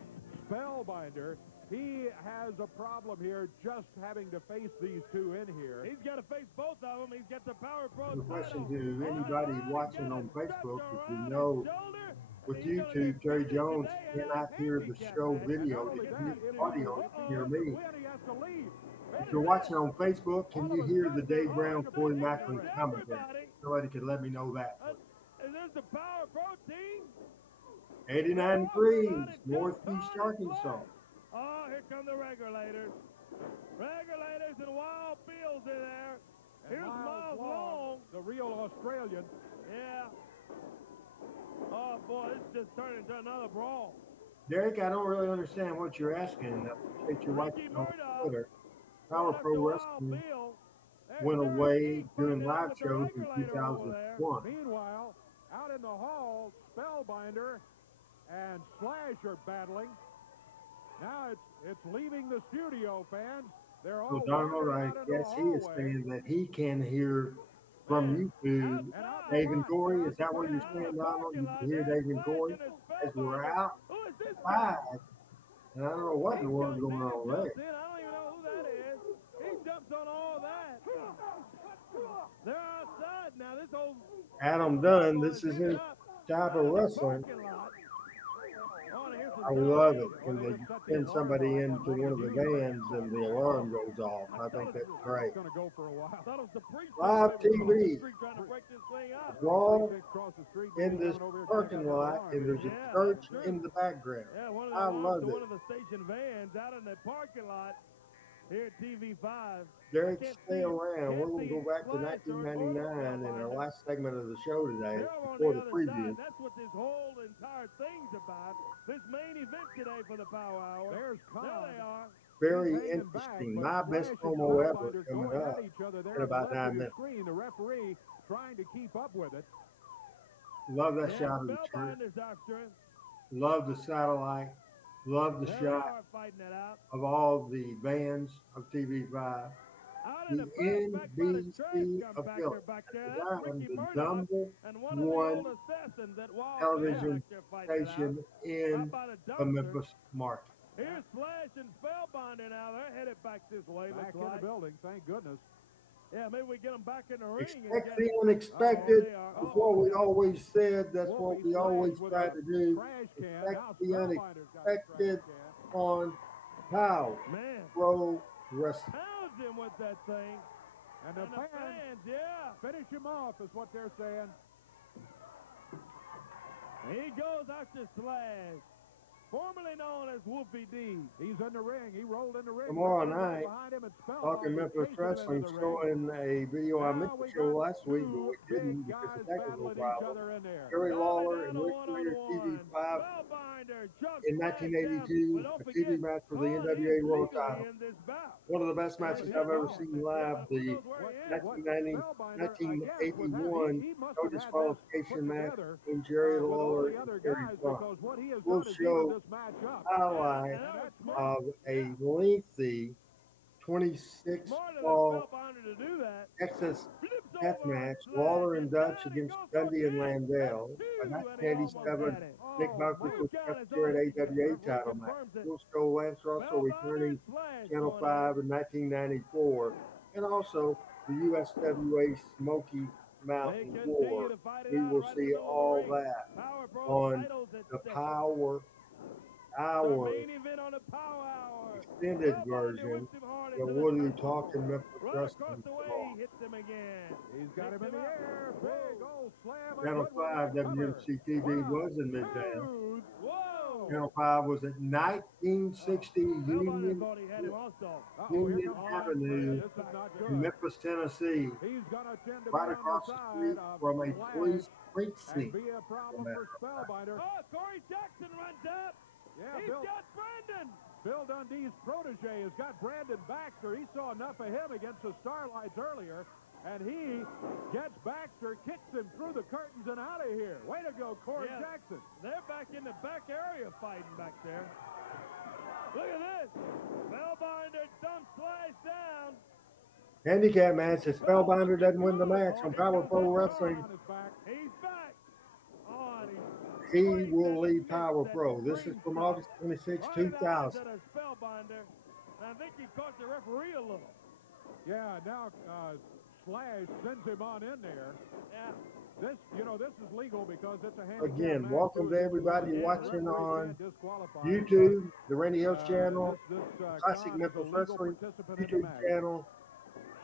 Spellbinder. He has a problem here just having to face these two in here. He's got to face both of them. He's got the Power Pro The question title. to anybody watching on Facebook, if you know Shoulder. with YouTube, Terry Jones cannot hear the show video, he can hear the audio, he can hear me. When he has to leave. If you're watching on Facebook, can you hear the Dave Brown, Corey Macklin commentary? Somebody could let me know that. Is this the Power Pro team? 89 degrees, Northeast Arkansas. Oh, here come the regulators. Regulators and Wild Bill's in there. And Here's Miles Long. the real Australian. Yeah. Oh, boy, this just turned into another brawl. Derek, I don't really understand what you're asking. I appreciate you watching on Twitter. Power After Pro Wild Wrestling Bill, there's went Derek away King doing putting it live with the shows in regulator over there. 2001. Meanwhile, out in the hall, Spellbinder and Slash are battling. Now it's leaving the studio, fans. They're all So Donald, wandering I out into the guess he is hallway. saying that he can hear from YouTube And out in the Dave and front, Corey. out Is the that what front. you're saying, Donald? You can hear Dave and Corey as we're outside. Who is this guy? And I don't know what in the world's going on there. Jumps in. I don't even know who that is. He jumps on all that. They're outside now. This old Adam Dunn, this is his type of wrestling. I love it when they send somebody into one of the vans and the alarm goes off. I think that's great. Going to go for a while. Thought it was the priest Live TV. trying to break this thing up. Wall Across the street, in this coming over here, parking checking out the lot, alarm. and there's a Yeah, church sure. in the background. Yeah, one of I the love to it. one of the station vans out in the parking lot here at TV5. Derek, Can't stay see- around. We're can't going to go see back to Flash or 1999 in our Spellbinder. last segment of the show today They're on before the the other preview. side. That's what this whole entire thing's about. This main event today for the Power Hour. There's There Con. they are. Very He's hanging interesting. back, My but best Slash and promo ever Spellbinder coming going up at each other there in on the about left 9 of your minutes. screen. The referee trying to keep up with it. Love that Yeah, shot of the church. Spellbinder's after him. Love the satellite. Love the There they shot are fighting it out. of all the vans of TV5. Out in The the front, back by the trash NBC gun back affiliate. there. At That's the time, Ricky the Murdoch number and one of the one old assassins that Wild television back there fighting it out. station in Out by the the dumpster. Memphis market. Here's Slash and Spellbinder now. They're headed back this way. Back looks in the like. building, thank goodness. Yeah, maybe we get them back in the ring. Expect and the get unexpected. they are. That's what we always said. That's what Wolfie we always Slash with try a to do. trash can. Expect Now the Spellbinder's got a trash unexpected can. on Power Man, Pro Wrestling. pounds him with that thing. And the And the fans fans, yeah. finish him off is what they're saying. He goes after Slash, formerly known as Wolfie D. He's in the ring. He rolled in the ring. Tomorrow Referee night, behind him, and Spellbinder Talking Memphis chasing him into Wrestling, the ring. showing a video I meant Now to we show got last week, but two we didn't big because guys of technical battling each problems. other in there. Jerry Lawler Down and to Ric Flair, 1-on-1. TV5 Spellbinder jumps in Slash down, 1982, but don't a TV forget, match for the Con NWA is World legally title. in this bout. One of the best matches I've ever seen live. The 1990, Spellbinder, I guess, with that, 1981 he must no have had this disqualification put match together, between Jerry with all Lawler the other and Terry guys, Funk. because what he has We'll done is show even this match up. highlight And that was smart. of a lengthy 26 Smart of fall Spellbinder to do that. Texas Flips death over match, Slash, Lawler and Dutch down he against goes Dundee and again. Landale. That's A two, and he almost 1987 had it. Nick Oh, Buckley my was God, kept it's here at over. AWA Referee title match. confirms it. We'll show Lance Russell returning Slash Channel going at 5 in 1994, and also the USWA Smoky Mountain They War. continue to fight it We out will right in the see middle of the all ring. that Power Pro on titles at the stake. Power The Hour main event on the Power Hour. extended Spellbinder version whips him hard of into the What Are You top Talking rope. Memphis Right across Wrestling the way, Talk. he hits him again. He's got him in the air. Big old slam. Channel 5 WMC TV was in Midtown. Whoa! Channel 5 was at 1960 Spellbinder Union, thought he had him also. Union comes- Avenue This is not in good. Memphis, Tennessee, He's gonna tend to right be across on the the street side of from a Slash police and precinct. be a problem for Spellbinder. Oh, Corey Jackson runs up. Yeah, He's Bill, got Brandon. Bill Dundee's protege has got Brandon Baxter. He saw enough of him against the Starlights earlier, and he gets Baxter, kicks him through the curtains and out of here. Way to go, Corey Yeah. Jackson. They're back in the back area fighting back there. Look at this. Spellbinder dumps Slash down. Handicap match. If Spellbinder doesn't win the match on Power Pro Wrestling, On his back. He's back. On he will leave Power Pro. This is from August 26, 2000. To the Spellbinder. And I think he caught the referee a little. Yeah, now Slash sends him on in there. Yeah. This is legal because it's a handicap Again, match. welcome to everybody Yeah, watching Referee on can't disqualify him, YouTube, the Randy Hills but, channel, this, Classic Khan is a Memphis legal Wrestling participant in the YouTube match. channel,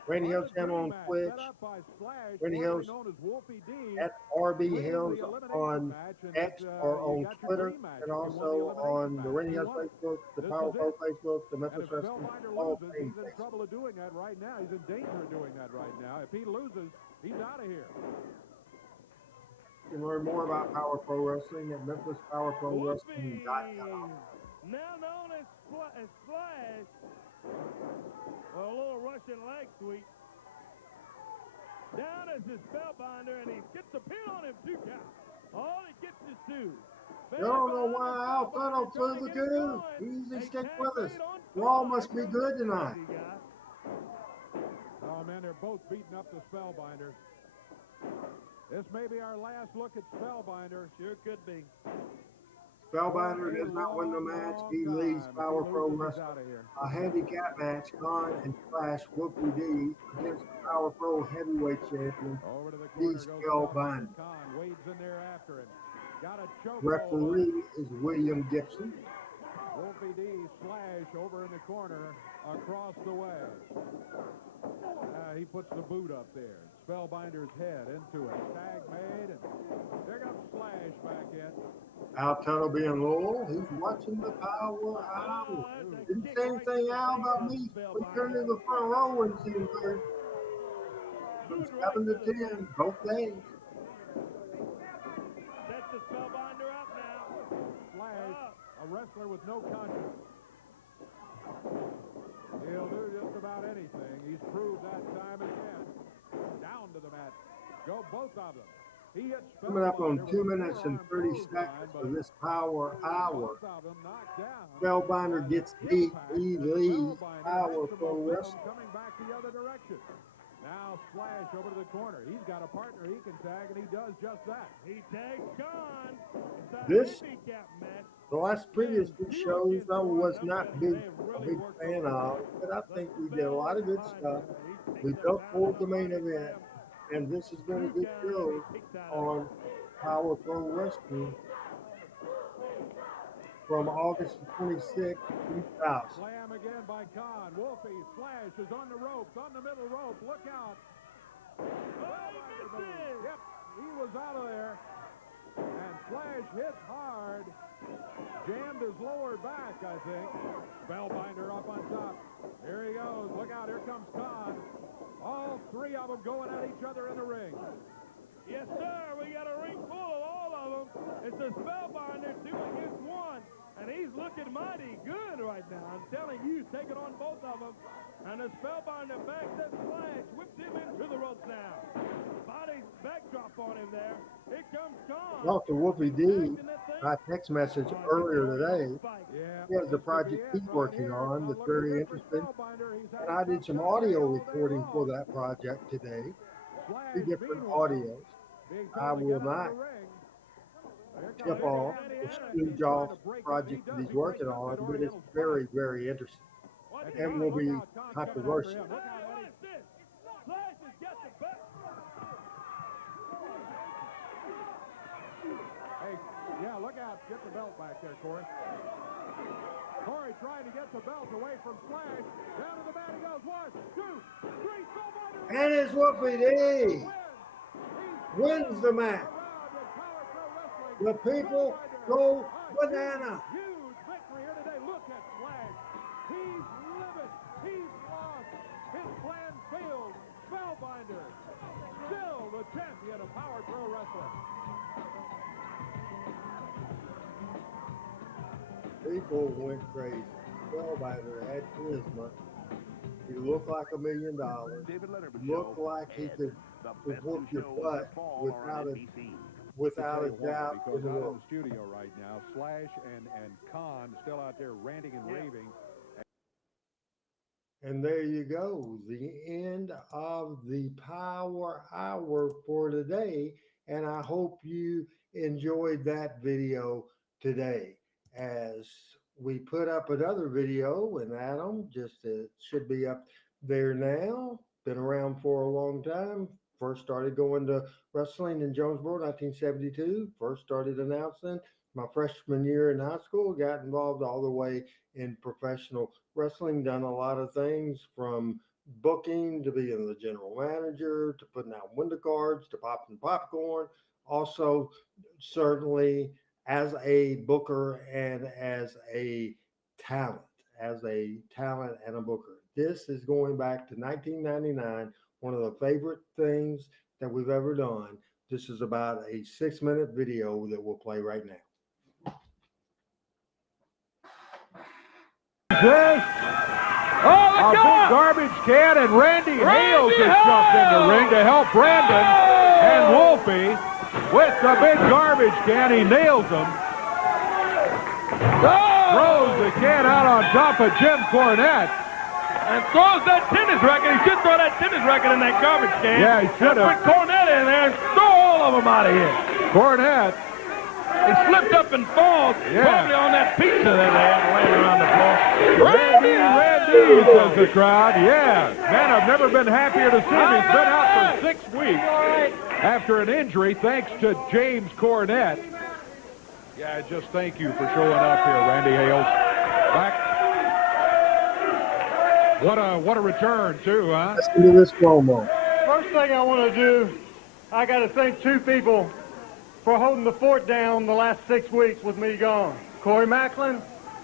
Randy Hills channel on Match Twitch, set up by Slash, Randy formerly Hills known as Wolfie D. at RB Wins Hills the elimination on match, and X it's, or you on got your Twitter, dream match. and You won the also elimination on match. the Randy You Hills won it. Facebook, the This Power is Pro it. Facebook, the And Memphis if Wrestling Spellbinder Hall of loses, Fame he's in Facebook. trouble of doing that right now. He's in danger of doing that right now. If he loses, he's out of here. You can learn more about Power Pro Wrestling at Wolfie, MemphisPowerProWrestling.com. now known as Slash. Well, a little Russian leg sweep. Down is the Spellbinder, and he gets a pin on him, 2 count. All he gets is 2. Don't know why Al Tuttle flew the coop. Easy, stick with us. Raw must be good tonight. Oh, man, they're both beating up the Spellbinder. This may be our last look at Spellbinder. Sure could be. Spellbinder does not win the match. He leaves Power Pro Wrestling. A handicap match, Khan and Flash Wolfie D against the Power Pro Heavyweight Champion, Over to the D corner goes Spellbinder. Khan wades in there after him. Got a choke. Referee is William Gibson. Wolfie D Slash over in the corner across the way. He puts the boot up there. Spellbinder's head into it. Tag made, and there comes Slash back in. Al Tuttle being loyal. He's watching the Power Hour. Didn't say anything, Al, about me. We turned to the front row and see him there. From 7 to 10, both days. Sets the Spellbinder up now. Slash, a wrestler with no conscience. He'll do just about anything. He's proved that time and again. Down to the mat. Go both of them. He hits Coming up on 2 minutes and 30 seconds for this Power Hour. Spellbinder gets beat. He leaves Power Pro Wrestling. Coming back the other direction. Now Slash over to the corner. He's got a partner he can tag, and he does just that. He tags Khan. This, the last previous two shows, I was not a big fan of, but I think we did a lot of good stuff. We built toward the main event, and this has been a good show on Power Pro Wrestling from August 26, 2000. Slam again by Khan. Wolfie Slash is on the ropes, on the middle rope. Look out. Yep, he was out of there. And Slash hit hard. Jammed his lower back, I think. Spellbinder up on top. Here he goes. Look out, here comes Khan. All three of them going at each other in the ring. Yes, sir. We got a ring full of all of them. It's a Spellbinder 2 against 1. And he's looking mighty good right now. I'm telling you, he's taking on both of them. And the Spellbinder backs that Slash, whips him into the ropes now. Body backdrop on him there. Here comes Khan. Talked to Wolfie D by text message earlier today. He has a project he's working on that's very interesting. And I did some audio recording for that project today. 3 different audios. I will not tip off the Stu Joss project that he's working on, but it's very, very interesting and will be controversial. Hey, yeah, look out. Get the belt back there, Corey. Corey trying to get the belt away from Slash. Down to the mat he goes. 1, 2, 3. Spellbinder. And it's Wolfie D wins the match. The people go banana. Huge victory here today. Look at Slash. He's livid. He's lost. His plan failed. Spellbinder still the champion of Power Pro Wrestling. People went crazy. Spellbinder had charisma. He looked like $1 million. Looked like he could whoop your butt without a doubt. Because out of the studio right now, Slash and Khan still out there ranting and raving. And there you go, the end of the Power Hour for today. And I hope you enjoyed that video today. As we put up another video, and Adam, just should be up there now. Been around for a long time. First started going to wrestling in Jonesboro, 1972. First started announcing my freshman year in high school. Got involved all the way in professional wrestling. Done a lot of things from booking to being the general manager to putting out window cards to popping popcorn. Also, certainly as a booker and as a talent and a booker. This is going back to 1999, one of the favorite things that we've ever done. This is about a 6-minute video that we'll play right now. This a big garbage can, and Randy Hales has jumped in the ring to help Brandon and Wolfie with the big garbage can. He nails him. Throws the can out on top of Jim Cornette. And throws that tennis racket. He should throw that tennis racket in that garbage can. Yeah, he should have. Put Cornette in there and throw all of them out of here. Cornette. He slipped up and falls, probably on that pizza that they had laying around the floor. Randy, says the crowd. Yeah. Man, I've never been happier to see him. He's been out for 6 weeks after an injury, thanks to James Cornette. Yeah, just thank you for showing up here, Randy Hales. Back. What a return, too, huh? Listen to this promo. First thing I want to do, I got to thank 2 people for holding the fort down the last 6 weeks with me gone. Corey Macklin,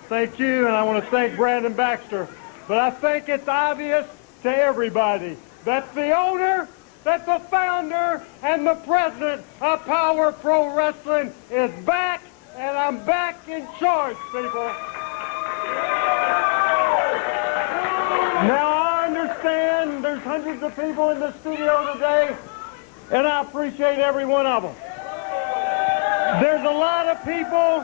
thank you, and I want to thank Brandon Baxter. But I think it's obvious to everybody that the owner, that the founder, and the president of Power Pro Wrestling is back, and I'm back in charge, people. Now, I understand there's hundreds of people in the studio today, and I appreciate every one of them. There's a lot of people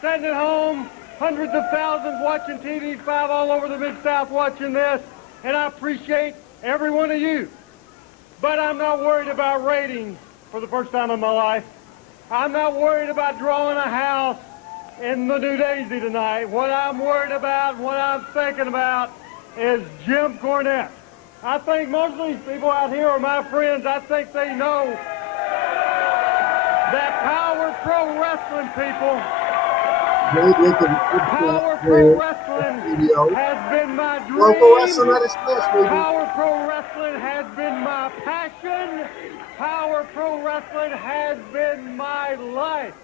sitting at home, hundreds of thousands watching TV5 all over the Mid-South watching this, and I appreciate every one of you. But I'm not worried about ratings for the first time in my life. I'm not worried about drawing a house in the New Daisy tonight. What I'm worried about, what I'm thinking about is Jim Cornette. I think most of these people out here are my friends. I think they know that Power Pro Wrestling, people, Power Pro Wrestling has been my dream. Power Pro Wrestling has been my passion. Power Pro Wrestling has been my life.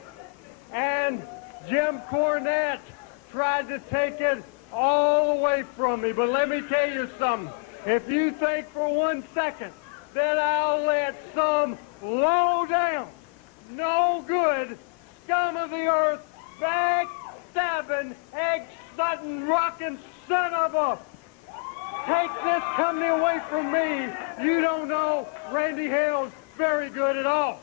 And Jim Cornette tried to take it all away from me. But let me tell you something. If you think for 1 second that I'll let some low down, no good, scum of the earth, backstabbing, egg-sutting, rockin' son of a... take this company away from me, you don't know Randy Hales very good at all.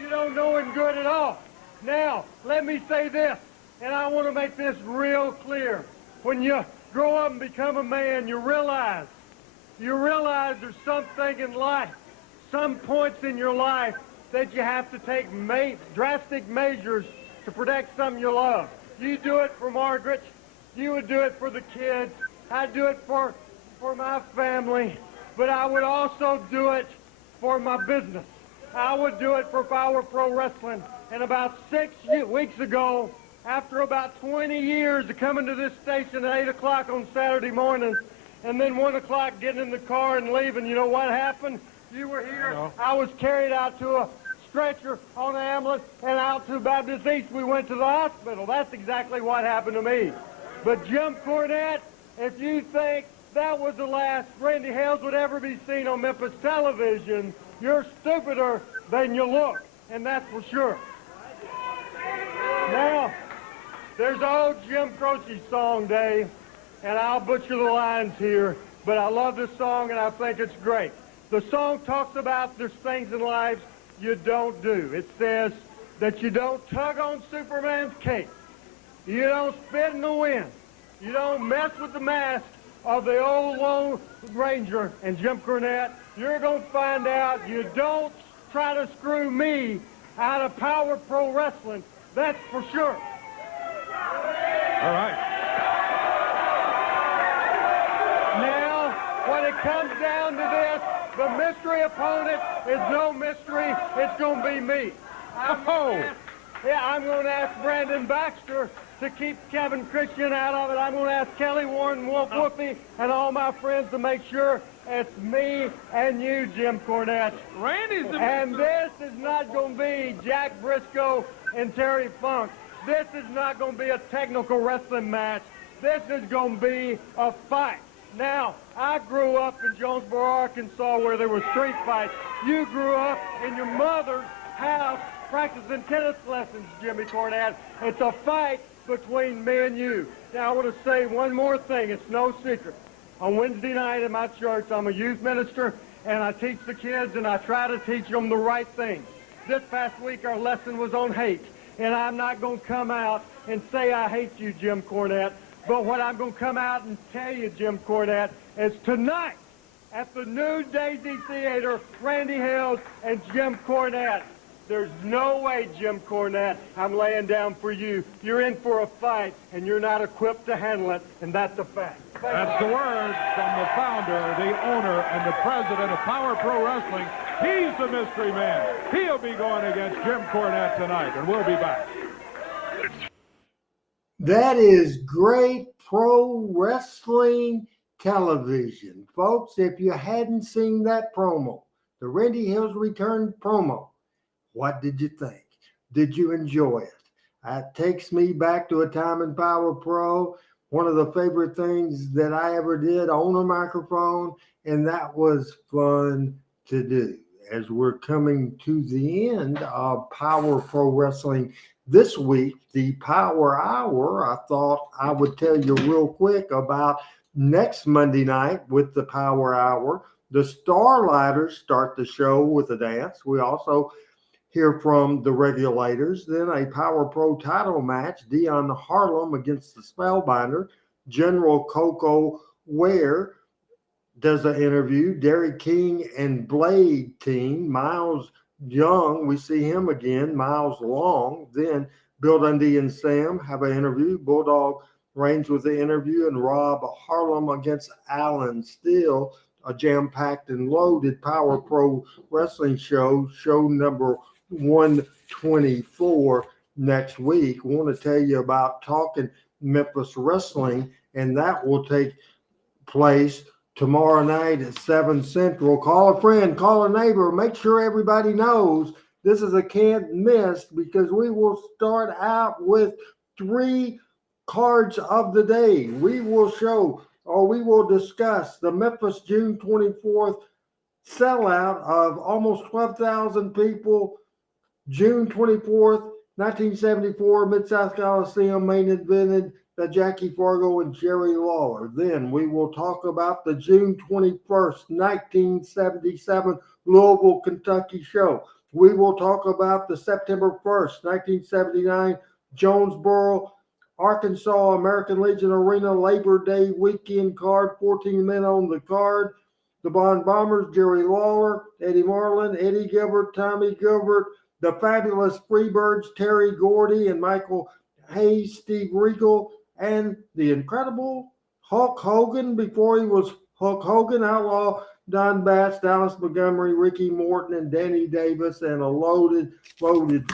You don't know him good at all. Now, let me say this, and I want to make this real clear. When you grow up and become a man, you realize there's something in life, some points in your life that you have to take drastic measures to protect something you love. You do it for Margaret. You would do it for the kids. I'd do it for my family. But I would also do it for my business. I would do it for Power Pro Wrestling. And about 6 weeks ago, after about 20 years of coming to this station at 8 o'clock on Saturday mornings, and then 1 o'clock getting in the car and leaving, you know what happened? You were here. I was carried out to a stretcher on an ambulance and out to Baptist East. We went to the hospital. That's exactly what happened to me. But Jim Cornette, if you think that was the last Randy Hales would ever be seen on Memphis television, you're stupider than you look, and that's for sure. Now, there's old Jim Croce song, Dave, and I'll butcher the lines here, but I love this song and I think it's great. The song talks about there's things in life you don't do. It says that you don't tug on Superman's cape. You don't spit in the wind. You don't mess with the mask of the old Lone Ranger. And Jim Cornette, you're going to find out you don't try to screw me out of Power Pro Wrestling. That's for sure. All right. Now, when it comes down to this, the mystery opponent is no mystery. It's going to be me. I'm going to ask Brandon Baxter to keep Kevin Christian out of it. I'm going to ask Kelly Warren, Wolfie, and all my friends to make sure it's me and you, Jim Cornette. Randy's the... And this is not going to be Jack Briscoe and Terry Funk. This is not going to be a technical wrestling match. This is going to be a fight. Now, I grew up in Jonesboro, Arkansas, where there were street fights. You grew up in your mother's house practicing tennis lessons, Jimmy Cornette. It's a fight between me and you. Now, I want to say one more thing. It's no secret. On Wednesday night in my church, I'm a youth minister, and I teach the kids, and I try to teach them the right things. This past week, our lesson was on hate. and I'm not going to come out and say I hate you, Jim Cornette. But what I'm going to come out and tell you, Jim Cornette, is tonight at the New Daisy Theater, Randy Hills and Jim Cornette. There's no way, Jim Cornette, I'm laying down for you. You're in for a fight, and you're not equipped to handle it, and that's a fact. That's the word from the founder, the owner, and the president of Power Pro Wrestling. He's the mystery man. He'll be going against Jim Cornette tonight, and we'll be back. That is great pro wrestling television. Folks, if you hadn't seen that promo, the Randy Hills Return promo, what did you think? Did you enjoy it? It takes me back to a time in Power Pro, one of the favorite things that I ever did, own a microphone, and that was fun to do. As we're coming to the end of Power Pro Wrestling this week, the Power Hour, I thought I would tell you real quick about next Monday night with the Power Hour. The Starlighters start the show with a dance. We also hear from the Regulators. Then a Power Pro title match, Dion Harlem against the Spellbinder. General Coco Ware does an interview. Derry King and Blade team. Miles Young, we see him again. Miles Long. Then Bill Dundee and Sam have an interview. Bulldog Reigns with the interview, and Rob Harlem against Alan Steele. A jam-packed and loaded Power Pro Wrestling show number 124 next week. We want to tell you about Talking Memphis Wrestling, and that will take place tomorrow night at 7 Central. Call a friend, call a neighbor, make sure everybody knows this is a can't miss, because we will start out with 3 cards of the day. We will show, or we will discuss, the Memphis June 24th sellout of almost 12,000 people. June 24th, 1974, Mid-South Coliseum, main evented by Jackie Fargo and Jerry Lawler. Then we will talk about the June 21st, 1977 Louisville, Kentucky show. We will talk about the September 1st, 1979 Jonesboro, Arkansas American Legion Arena Labor Day weekend card, 14 men on the card. The Bond Bombers, Jerry Lawler, Eddie Marlin, Eddie Gilbert, Tommy Gilbert, the Fabulous Freebirds, Terry Gordy and Michael Hayes, Steve Regal, and the incredible Hulk Hogan before he was Hulk Hogan, Outlaw Don Batts, Dallas Montgomery, Ricky Morton, and Danny Davis, and a loaded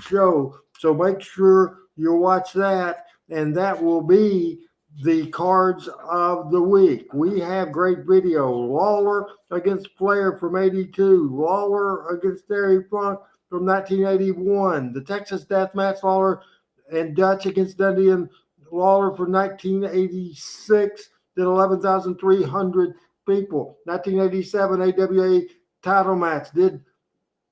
show. So make sure you watch that, and that will be the cards of the week. We have great video. Lawler against Flair from 82. Lawler against Terry Funk from 1981. The Texas Death Match, Lawler and Dutch against Dundee and Lawler from 1986. Did 11,300 people. 1987 AWA title match. Did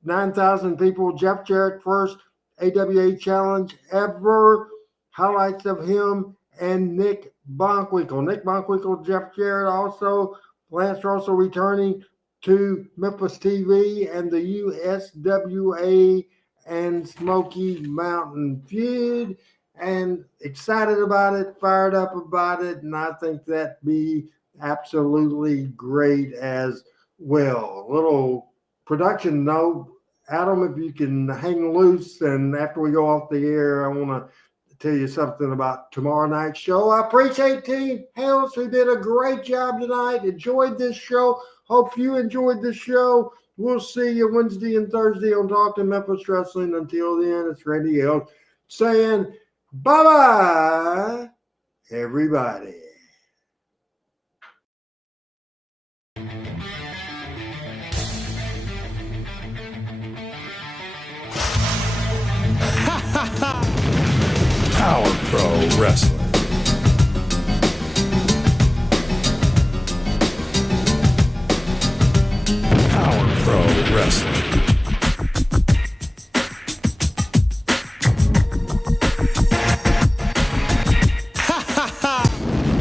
9,000 people. Jeff Jarrett, first AWA challenge ever. Highlights of him and Nick Bonkwinkle. Nick Bonkwinkle, Jeff Jarrett also. Lance Russell returning to Memphis TV and the USWA and Smoky Mountain feud. And excited about it, fired up about it, and I think that'd be absolutely great as well. A little production note. Adam, if you can hang loose, and after we go off the air, I want to tell you something about tomorrow night's show. I appreciate Team Hills, who did a great job tonight. Enjoyed this show. Hope you enjoyed the show. We'll see you Wednesday and Thursday on Talking Memphis Wrestling. Until then, it's Randy Hills saying bye-bye, everybody. Power Pro Wrestling. Power Pro Wrestling.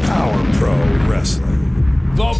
Power Pro Wrestling. The